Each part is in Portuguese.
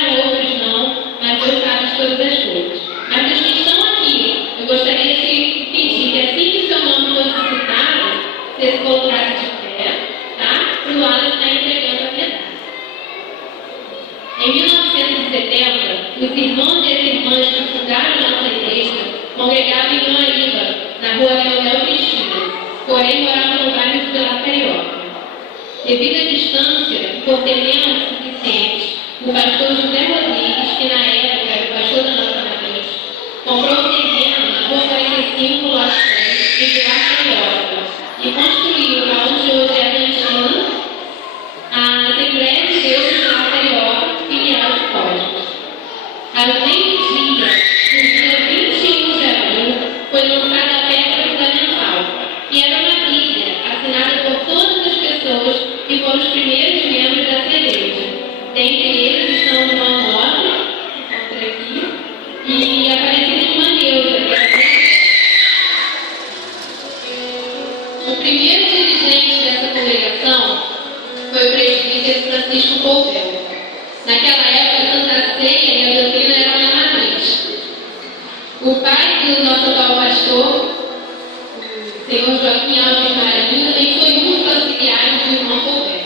chegaram, outros não, mas Deus sabe de todas as coisas. Mas os que estão aqui, eu gostaria de pedir que assim que seu nome fosse citado, você se colocasse de pé, tá? Para o Wallace estar entregando a medalha. Em 1970, os irmãos e as irmãs que fundaram nossa igreja congregavam em Guaíba, na rua Leonel Cristina, porém moravam no bairro de Vila Carioca. Devido à distância e por ter menos suficiente, o pastor José Rodrigues, que na época era o pastor da nossa matriz, comprou um terreno na rua 45, lote 3, de Vila Carioca, e construiu aonde hoje é a cantina, a Assembleia de Deus de Vila Carioca, filial de Cosmos. Ao meio-dia, no dia 21 de abril, foi lançada a pedra fundamental, que era uma Bíblia assinada por todas as pessoas que foram os primeiros membros dessa igreja. Dentre eles estão o irmão Nobre, que encontra aqui, e a Aparecida de Maneuza, que era o primeiro dirigente dessa congregação foi o presbítero Francisco Colbel. Naquela época, a Santa Ceia e a doutrina eram na matriz. O pai do nosso atual pastor, o senhor Joaquim Alves Marinho, também foi um dos auxiliares do irmão Colbel.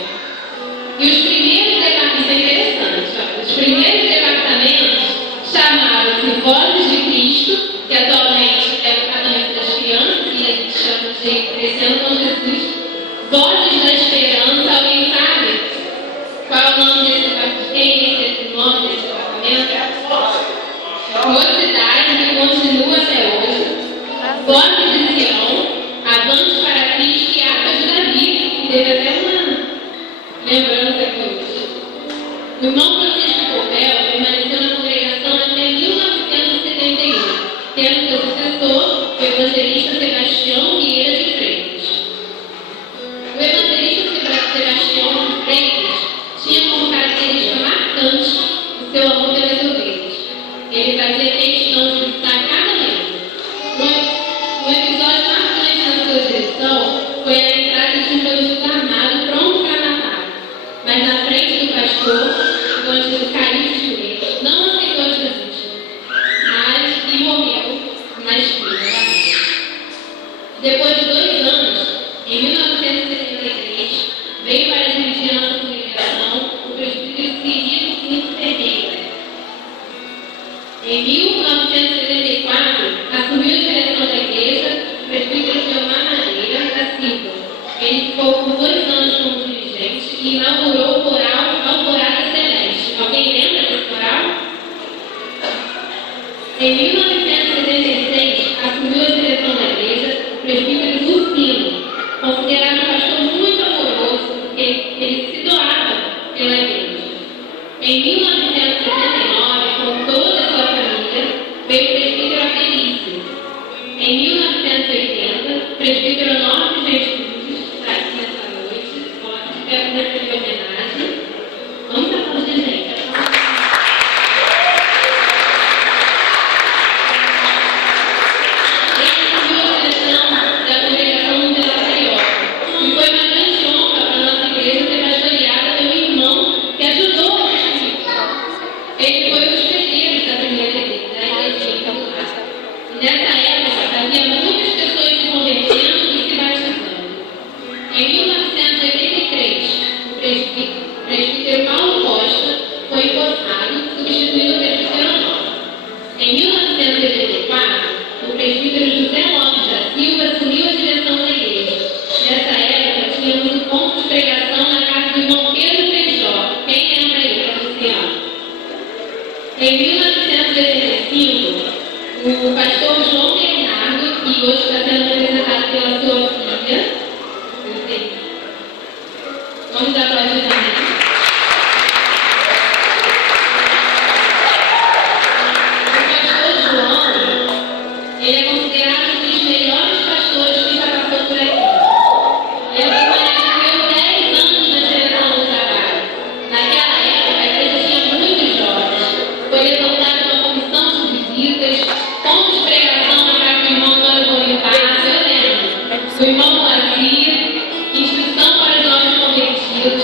E os primeiros departamentos, isso é interessante, os primeiros departamentos chamavam-se Vozes de Cristo, que atualmente é o tratamento das crianças, e a gente chama de Crescendo com Jesus, Vozes da Esperança. Alguém sabe qual é o nome desse departamento? Quem é esse nome desse departamento? Mocidade, que continua até hoje. Vozes de Sião, Avante para Cristo e Atas de Davi, que teve até uma lembrança aqui hoje. O irmão Francisco Colbel permaneceu na congregação até 1971, tendo seu sucessor, o evangelista Sebastião Vieira de Freitas. O evangelista Sebastião de Freitas tinha como característica marcante o seu amor pelas ovelhas. Ele fazia questão de visitar cada membro. Um episódio marcante na sua direção foi a entrada de um bandido armado pronto para matar. Mas na frente do pastor, o bandido caiu de joelhos, não aceitou Jesus, mas morreu na esquina da rua. Depois de 2 anos, em 1973, veio para dirigir a nossa congregação o presbítero Cirilo Pinto Ferreira. Em 1974, assumiu a direção da igreja o presbítero Gilmar Madeira da Silva. Ele ficou por 2 anos como dirigente e inaugurou o coral Alvorada Celeste. Alguém lembra desse coral? Em 1976, assumiu a direção da igreja o presbítero Lucino, considerado um pastor muito amoroso, porque ele se doava pela igreja. Em 1979, com toda a sua família, veio o presbítero Afelício. Em 1980, o presbítero Norte Jesus, está aqui nessa noite, pode ficar nessa homenagem. Vamos aplaudir, gente. Ele assumiu a direção da congregação de Vila Carioca. E foi uma grande honra para a nossa igreja ser pastoreada pelo irmão que ajudou a construir. Ele foi um dos primeiros da primeira igreja, da igreja popular. E nessa época havia muitas pessoas se convertendo e se batizando. Em 1983, o presbítero Paulo Costa foi empossado, substituindo o presbítero Honório. Em 1984, o presbítero José Lopes da Silva assumiu a direção da igreja. Nessa época, tínhamos um ponto de pregação na casa do irmão Pedro Feijó. Quem lembra aí, Luciano? Em 1985, o pastor João Bernardo, que hoje está sendo representado pela sua filha, vamos aplaudir também. O pastor João, ele é considerado um dos melhores pastores que já passou por aqui. Ele permaneceu 10 anos na direção do trabalho. Naquela época, a igreja tinha muitos jovens. Foi levantada uma comissão de visitas, ponto de pregação na casa do irmão Antônio Bonifácio, eu lembro. O irmão Moacir, instrução para os novos convertidos.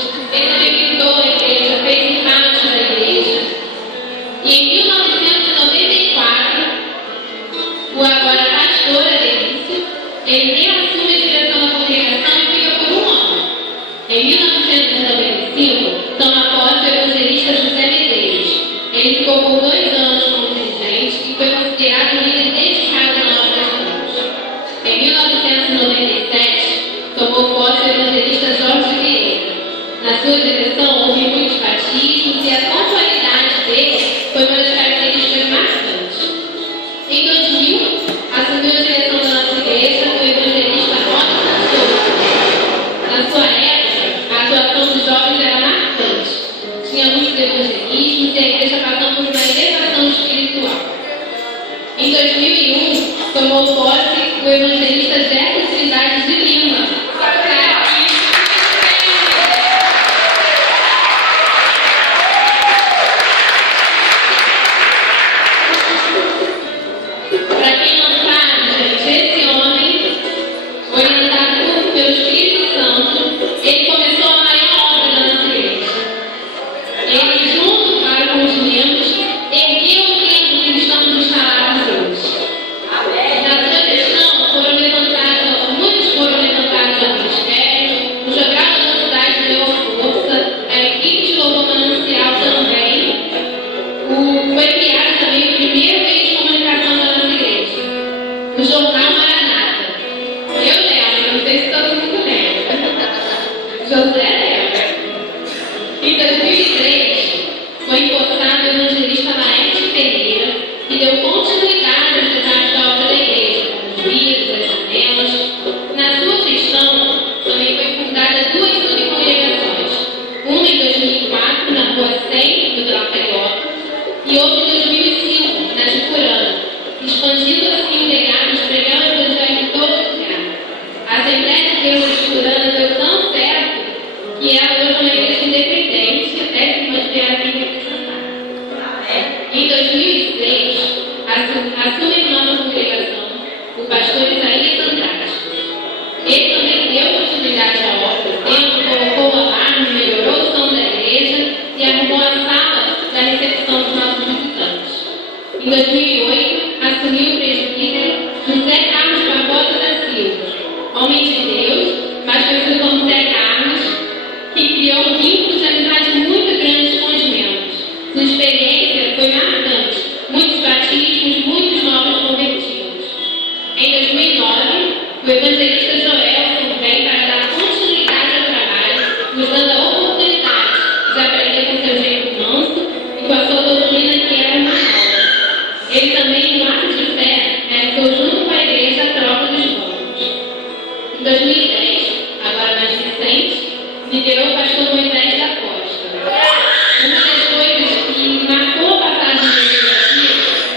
procissão, houve muitos batismos e a pontualidade dele foi uma das características marcantes. Em 2000, assumiu a direção da nossa igreja o evangelista Robson Souza. Na sua época, a atuação dos jovens era marcante. Tinha muitos evangelismos e a igreja passou por uma elevação espiritual. Em 2001, tomou posse o evangelista Jefferson Trindade de Lima. Para quem não sabe, gente, esse homem, orientado pelo Espírito Santo, ele começou a maior obra da nossa igreja. Ele, junto com os membros, ergueu o templo que estamos instalados hoje. Na sua gestão, muitos foram levantados ao ministério, o jogral da cidade deu a força, a equipe de louvor manancial também. Foi criado também o primeiro meio de comunicação da nossa igreja, o Jornal Maranata. Eu lembro, não sei se todo mundo lembra. José lembra. Em 2003, foi empossado o evangelista Laerte Pereira, que deu continuidade aos detalhes da obra da igreja, como os vidros, as janelas. Na sua gestão, também foi fundada duas subcongregações. Uma em 2004, na Rua 100, do Vila Carioca, e outra em 2005, na Jicurana, expandindo assim o legado de pregar o evangelho em todo lugar. A Assembleia de Deus de Jicurana deu tão certo que ela hoje é uma igreja independente, até se manter a vida representada. Em 2006, assume a nova congregação o pastor Isaías Andrade. Ele também deu continuidade à obra do templo, colocou o alarme, melhorou o som da igreja e arrumou a sala da recepção dos nossos visitantes. Em 2008, assumiu o presbítero José Carlos Barbosa da Silva, homem de Deus, mas conhecido como Zé Carlos, que criou um vínculo de amizade muito grande com os membros. Sua experiência foi marcante, muitos batismos, muitos novos convertidos. Em 2009, o evangelista Joelson vem para dar continuidade ao trabalho, nos dando a oportunidade de aprender com seu jeito manso e com a sua doutrina que era uma aula. Ele também, no ato de fé, realizou junto com a igreja a troca dos bancos. Em 2010, agora mais recente, liderou o pastor Moisés da Costa. Uma das coisas que marcou a passagem dele aqui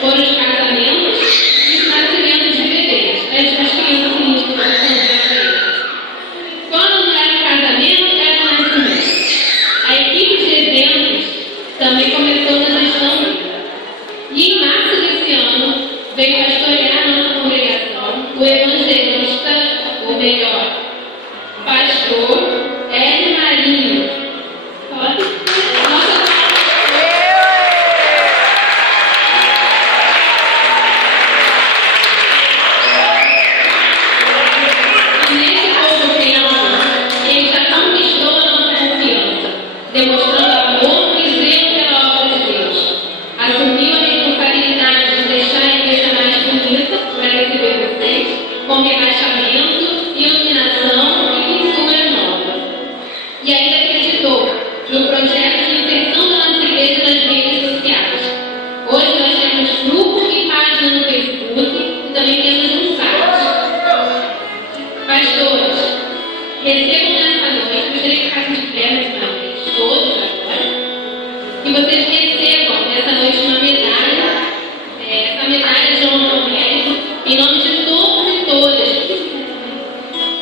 foram os casamentos e os nascimentos de bebês, as crianças que nos conhecem. Quando não era um casamento, era um nascimento. A equipe de eventos também começou na gestão dele. E em março desse ano, veio pastorear a nossa congregação o evangelista, ou melhor, pastor Hélio Marinho. E nesse pouco tempo, ele já conquistou a nossa confiança, demonstrando amor e zelo pela obra de Deus. Assumiu a responsabilidade de deixar a igreja mais bonita para receber vocês, com rebaixamento, iluminação e pintura nova. E ainda acreditou no projeto de inserção da nossa igreja nas redes sociais. Hoje nós temos grupo e página no Facebook e também temos um site. Pastores, recebam nessa noite, gostaria que ficassem de pé mais uma vez, todos agora, que vocês recebam nessa noite uma medalha, essa medalha de honra ao mérito, em nome de todos e todas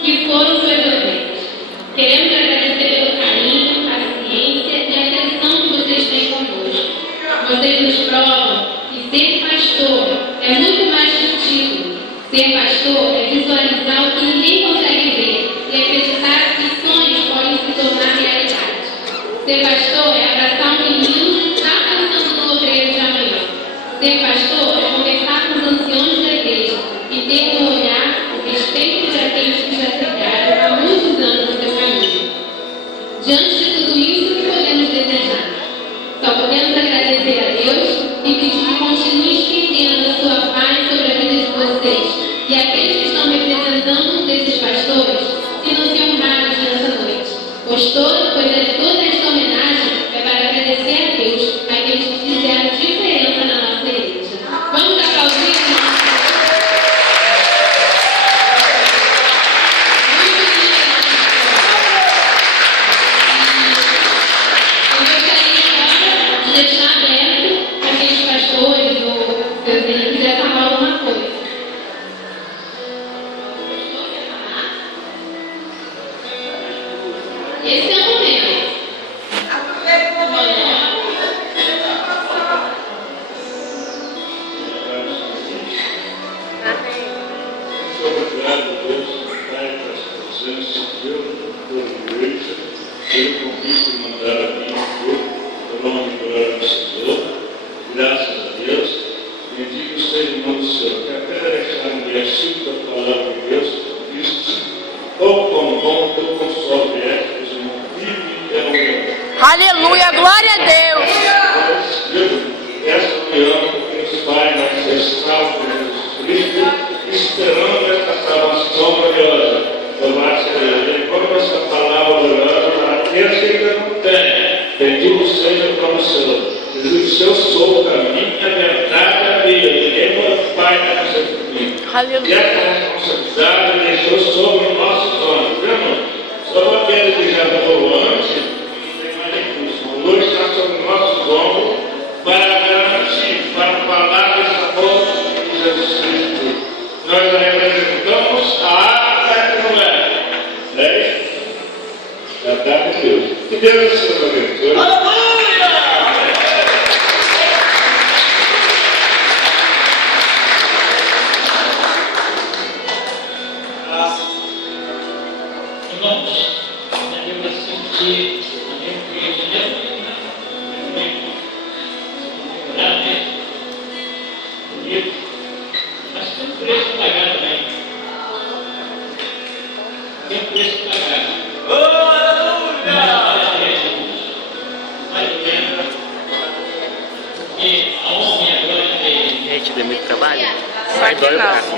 que foram suas ovelhas. Queremos agradecer pelo carinho, paciência e a atenção que vocês têm conosco. Vocês nos provam que ser pastor é muito mais que um título. Ser pastor é visualizar o que ninguém consegue ver e acreditar que sonhos podem se tornar realidade. Ser pastor é abraçar um menino já pensando no obreiro de amanhã. Ser pastor é conversar com os anciões da igreja e ter um olhar, o respeito de aqueles que já trilharam há muitos anos no seu caminho. Diante de tudo isso, o que podemos desejar? Só podemos agradecer a Deus e pedir que continue estendendo a sua paz sobre a vida de vocês e aqueles que estão representando um desses pastores, sintam-se honrados nessa noite, pois é toda esta homenagem Aleluia, glória a Deus. Essa união com os pais ancestral de Jesus Cristo, esperando essa salvação gloriosa. Tomar seja, como essa palavra gloriosa, aqueles que ainda não têm, bendito seja o nome do Senhor. Jesus, eu sou o caminho, a verdade e a vida. Ninguém foi o Pai da nossa família. E essa responsabilidade deixou sobre o nosso nome, viu, irmão? Sobre aquele que já morou antes, não tem mais recurso. O Lord está sobre os nossos ombros para garantir, para falar dessa amor de Jesus Cristo. Nós representamos a arca de Noé. É isso? Da tarde de Deus. Que Deus seja abençoe. Aleluia! Irmãos, eu senti mas tem um preço a pagar também. Tem um preço a pagar. Vale a pena. Porque a honra e a glória dele. Gente, deu muito trabalho. Vai dói o não. braço.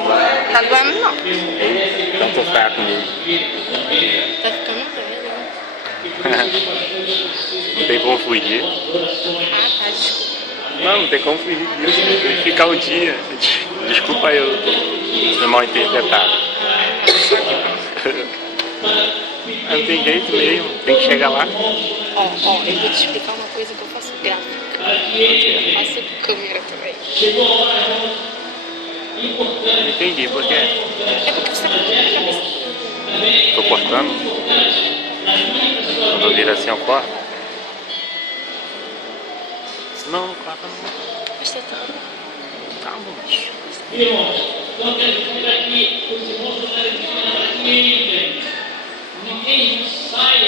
Tá doendo não. Então tô fraco mesmo. Tá ficando velho. Não tem como fugir. Ah, tá, desculpa. Não tem como fugir disso. Tem que ficar o dia. Desculpa eu ser mal interpretado. Não tem jeito mesmo. Tem que chegar lá. Ó, eu vou te explicar uma coisa que eu faço gráfica. Eu faço câmera também. Não entendi por quê. É porque você tá com a cabeça. Tô cortando. Quando eu viro assim eu corto. Não, não corta não. Mas tá tudo. Tá bom. Irmãos, quando ele foi aqui, os irmãos do Brasil, ninguém sai